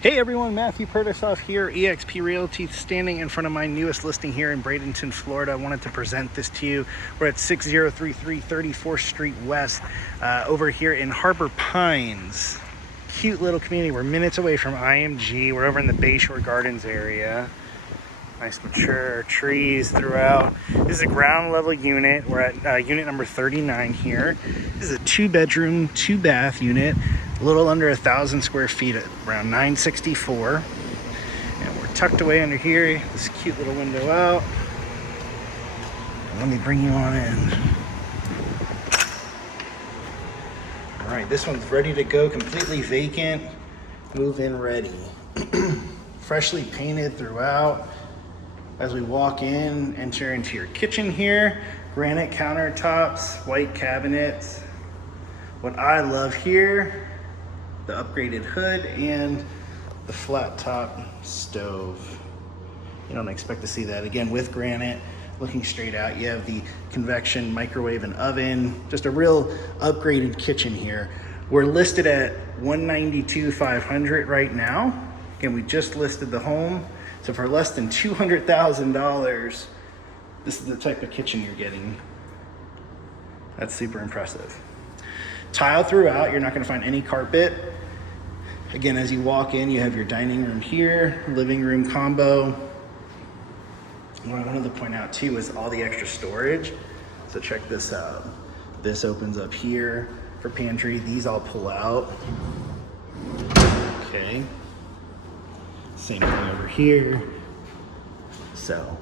Hey everyone, Matthew Pertisoff here, eXp Realty, standing in front of my newest listing here in Bradenton, Florida. I wanted to present this to you. We're at 6033 34th Street West, over here in Harbor Pines. Cute little community. We're minutes away from IMG. We're over in the Bayshore Gardens area. Nice mature trees throughout. This is a ground level unit. We're at unit number 39 here. This is a 2-bedroom, 2-bath unit. A little under 1,000 square feet at around 964. And we're tucked away under here. This cute little window out. And let me bring you on in. All right, this one's ready to go, completely vacant, move-in ready. Freshly painted throughout. As we walk in, enter into your kitchen here. Granite countertops, white cabinets. What I love here, the upgraded hood and the flat top stove. You don't expect to see that. Again, with granite, looking straight out. You have the convection microwave and oven. Just a real upgraded kitchen here. We're listed at $192,500 right now. Again, we just listed the home. So for less than $200,000, this is the type of kitchen you're getting. That's super impressive. Tile throughout, you're not gonna find any carpet. Again, as you walk in, you have your dining room here, living room combo. What I wanted to point out too is all the extra storage. So check this out. This opens up here for pantry. These all pull out. Okay. Same thing over here. So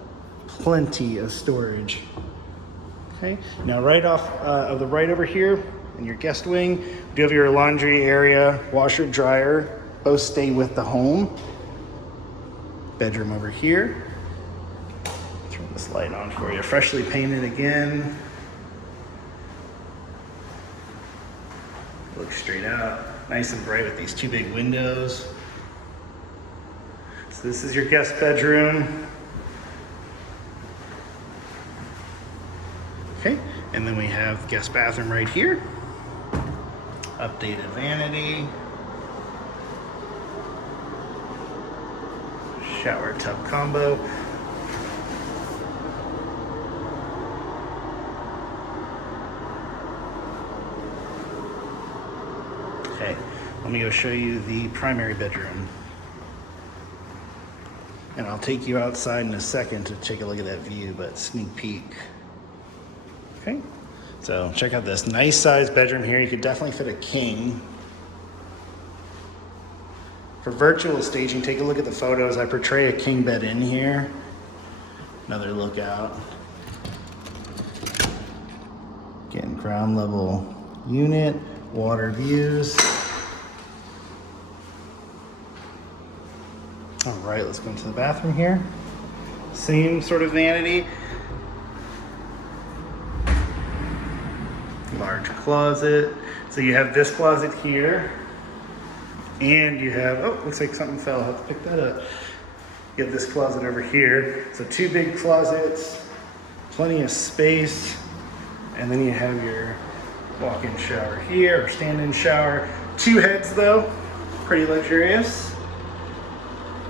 plenty of storage. Okay. Now right off of the right over here in your guest wing, you do have your laundry area, washer, dryer. Both stay with the home. Bedroom over here. Turn this light on for you. Freshly painted again. Look straight out. Nice and bright with these 2 big windows. So this is your guest bedroom. Okay, and then we have guest bathroom right here. Updated vanity. Shower tub combo. Okay, let me go show you the primary bedroom. And I'll take you outside in a second to take a look at that view, but sneak peek. Okay, so check out this nice sized bedroom here. You could definitely fit a king. For virtual staging, take a look at the photos. I portray a king bed in here. Another look out. Again, ground level unit, water views. All right, let's go into the bathroom here. Same sort of vanity. Large closet. So you have this closet here. And you have, oh, looks like something fell. I'll have to pick that up. You have this closet over here. So 2 big closets, plenty of space. And then you have your walk-in shower here, or stand-in shower. 2 heads though, pretty luxurious.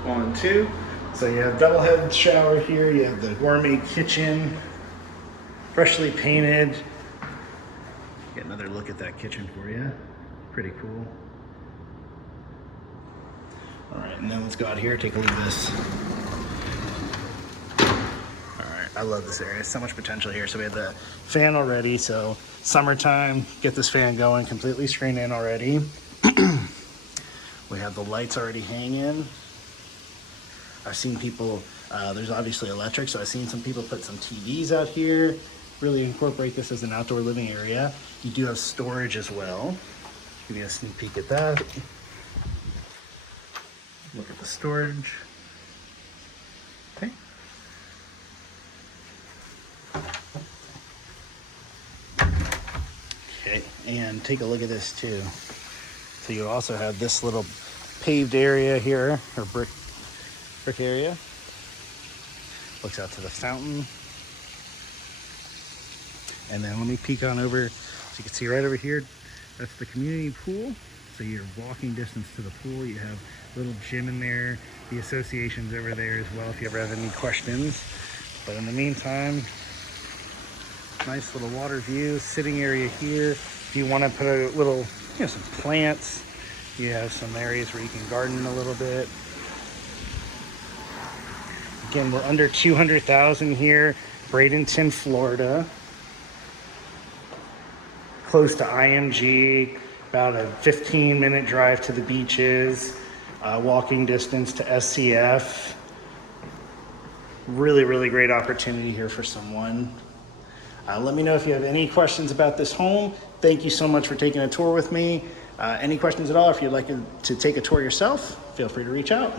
1, 2. So you have double head shower here. You have the gourmet kitchen, freshly painted. Get another look at that kitchen for you. Pretty cool. All right, and then let's go out here, take a look at this. All right, I love this area. So much potential here. So we have the fan already. So summertime, get this fan going, completely screened in already. We have the lights already hanging. I've seen people, there's obviously electric, so I've seen some people put some TVs out here, really incorporate this as an outdoor living area. You do have storage as well. Give you a sneak peek at that. Look at the storage. Okay. Okay, and take a look at this too. So you also have this little paved area here, or brick area. Looks out to the fountain. And then let me peek on over so you can see right over here. That's the community pool. So you're walking distance to the pool. You have a little gym in there. The association's over there as well if you ever have any questions. But in the meantime, nice little water view, sitting area here. If you want to put a little, some plants, you have some areas where you can garden a little bit. Again, we're under 200,000 here, Bradenton, Florida. Close to IMG, about a 15-minute drive to the beaches, walking distance to SCF. Really, really great opportunity here for someone. Let me know if you have any questions about this home. Thank you so much for taking a tour with me. Any questions at all? If you'd like to take a tour yourself, feel free to reach out.